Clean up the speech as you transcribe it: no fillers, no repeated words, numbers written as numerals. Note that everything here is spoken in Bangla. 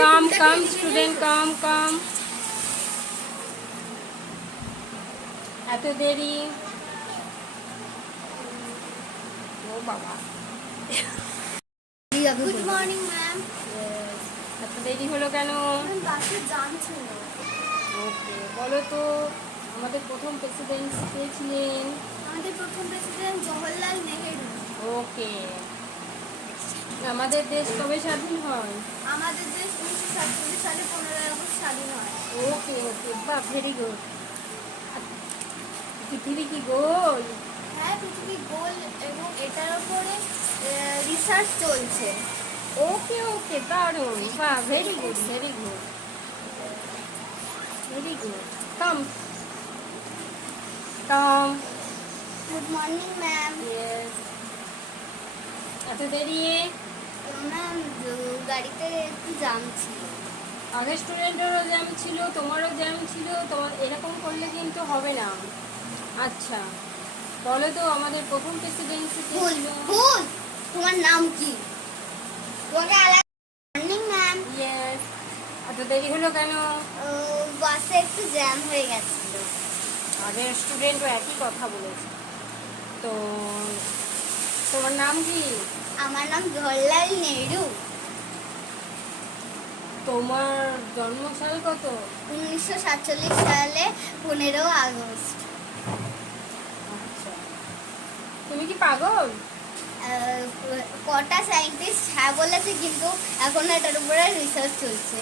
কাম স্টুডেন্ট কাম। এত দেরি, ও বাবা। Good morning ma'am. এত দেরি হলো কেন? বাসে জাম ছিল। ওকে, বলো তো আমাদের প্রথম প্রেসিডেন্ট কে ছিলেন? আমাদের প্রথম প্রেসিডেন্ট জওহরলাল নেহেরু। ওকে, আমাদের দেশ কবে স্বাধীন হয়? আমাদের দেশ 1947 সালে 15 আগস্ট স্বাধীন হয়। ওকে ওকে, বাহ, ভেরি গুড। পৃথিবী কি গোল? হ্যাঁ, পৃথিবী গোল এবং এটার উপরে রিসার্চ চলছে। ওকে ওকে, দারুণ, বাহ, very good very good very good. Come come. Good morning ma'am. Yes. এত দেরি? ম্যাম, গাড়িতে একটু জাম ছিল। আগের স্টুডেন্টেরও জ্যাম ছিল, তোমারও জ্যাম ছিল, তোমার এরকম করলে কিন্তু হবে না। আচ্ছা, বলো তো আমাদের প্রথম প্রেসিডেন্সি কে ভুল ছিল? ভুল, তোমার নাম কি? তোমাকে আলাদা। Morning ma'am. ইয়েস। এত দেরি হলো কেন? বাসে একটু জ্যাম হয়ে গেছিল। আগের স্টুডেন্টও একই কথা বলেছে। তো তোমার নাম কি? আমার নাম জওহরলাল নেহেরু। তোমার জন্মসাল কত? 1947 সালে 15 আগস্ট। আচ্ছা, তুমি কি পাগল? কটা সায়েন্টিস্ট হ্যাঁ বলেছে, কিন্তু এখন এটার উপরে রিসার্চ চলছে।